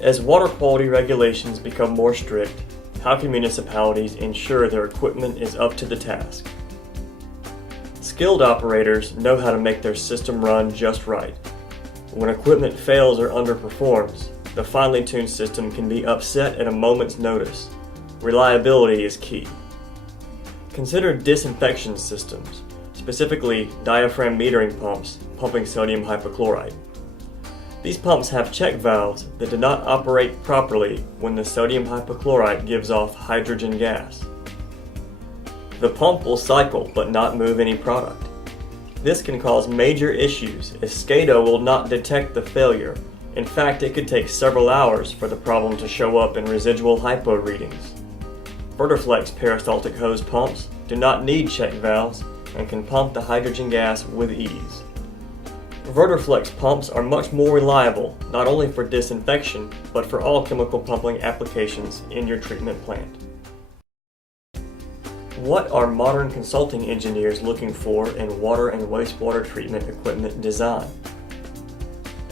As water quality regulations become more strict, how can municipalities ensure their equipment is up to the task? Skilled operators know how to make their system run just right. When equipment fails or underperforms, the finely tuned system can be upset at a moment's notice. Reliability is key. Consider disinfection systems, specifically diaphragm metering pumps pumping sodium hypochlorite. These pumps have check valves that do not operate properly when the sodium hypochlorite gives off hydrogen gas. The pump will cycle but not move any product. This can cause major issues as SCADA will not detect the failure. In fact, it could take several hours for the problem to show up in residual hypo readings. VerderFlex peristaltic hose pumps do not need check valves and can pump the hydrogen gas with ease. VerderFlex pumps are much more reliable, not only for disinfection, but for all chemical pumping applications in your treatment plant. What are modern consulting engineers looking for in water and wastewater treatment equipment design?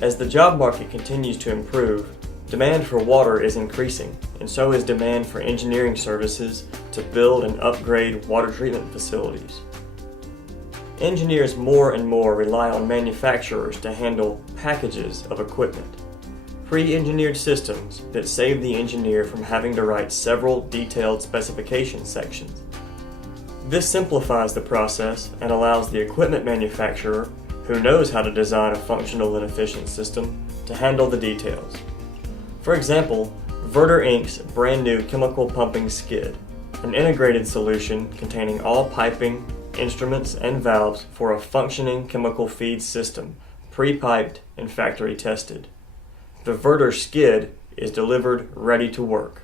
As the job market continues to improve, demand for water is increasing, and so is demand for engineering services to build and upgrade water treatment facilities. Engineers more and more rely on manufacturers to handle packages of equipment, pre-engineered systems that save the engineer from having to write several detailed specification sections. This simplifies the process and allows the equipment manufacturer, who knows how to design a functional and efficient system, to handle the details. For example, Verder Inc.'s brand new chemical pumping skid, an integrated solution containing all piping, instruments, and valves for a functioning chemical feed system, pre-piped and factory tested. The Verder Skid is delivered ready to work.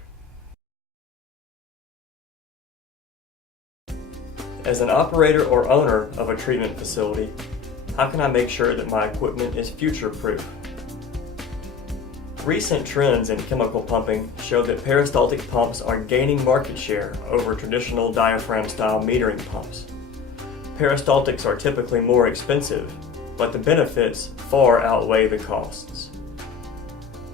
As an operator or owner of a treatment facility, how can I make sure that my equipment is future-proof? Recent trends in chemical pumping show that peristaltic pumps are gaining market share over traditional diaphragm-style metering pumps. Peristaltics are typically more expensive, but the benefits far outweigh the costs.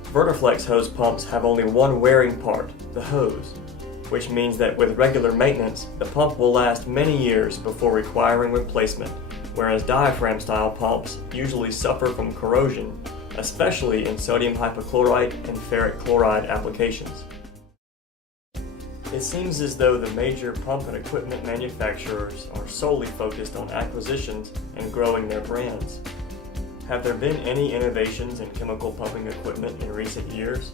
VerderFlex hose pumps have only one wearing part, the hose, which means that with regular maintenance, the pump will last many years before requiring replacement, whereas diaphragm-style pumps usually suffer from corrosion, especially in sodium hypochlorite and ferric chloride applications. It seems as though the major pump and equipment manufacturers are solely focused on acquisitions and growing their brands. Have there been any innovations in chemical pumping equipment in recent years?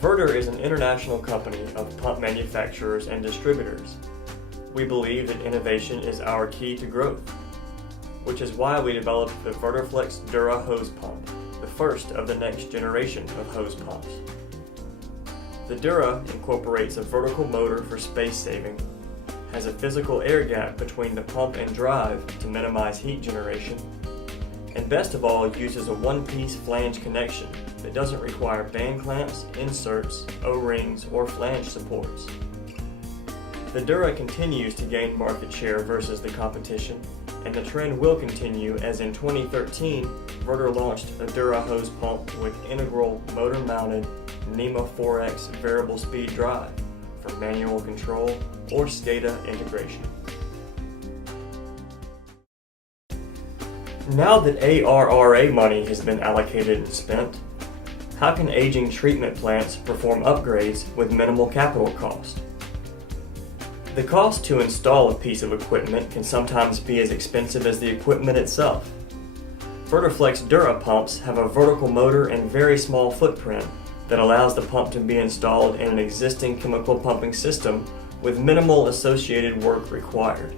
Verder is an international company of pump manufacturers and distributors. We believe that innovation is our key to growth, which is why we developed the VerderFlex Dura hose pump, the first of the next generation of hose pumps. The Dura incorporates a vertical motor for space saving, has a physical air gap between the pump and drive to minimize heat generation, and best of all uses a one-piece flange connection that doesn't require band clamps, inserts, O-rings, or flange supports. The Dura continues to gain market share versus the competition, and the trend will continue as in 2013, Verder launched a Dura hose pump with integral motor-mounted NEMA 4X variable speed drive for manual control or SCADA integration. Now that ARRA money has been allocated and spent, how can aging treatment plants perform upgrades with minimal capital cost? The cost to install a piece of equipment can sometimes be as expensive as the equipment itself. VerderFlex Dura pumps have a vertical motor and very small footprint that allows the pump to be installed in an existing chemical pumping system with minimal associated work required.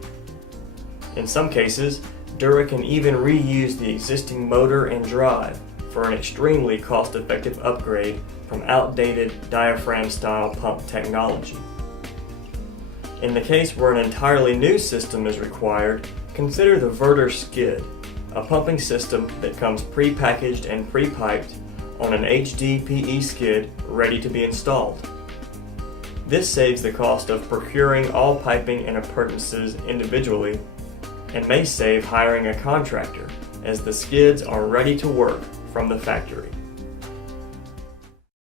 In some cases, Dura can even reuse the existing motor and drive for an extremely cost-effective upgrade from outdated diaphragm-style pump technology. In the case where an entirely new system is required, consider the Verder Skid, a pumping system that comes pre-packaged and pre-piped on an HDPE skid ready to be installed. This saves the cost of procuring all piping and appurtenances individually and may save hiring a contractor, as the skids are ready to work from the factory.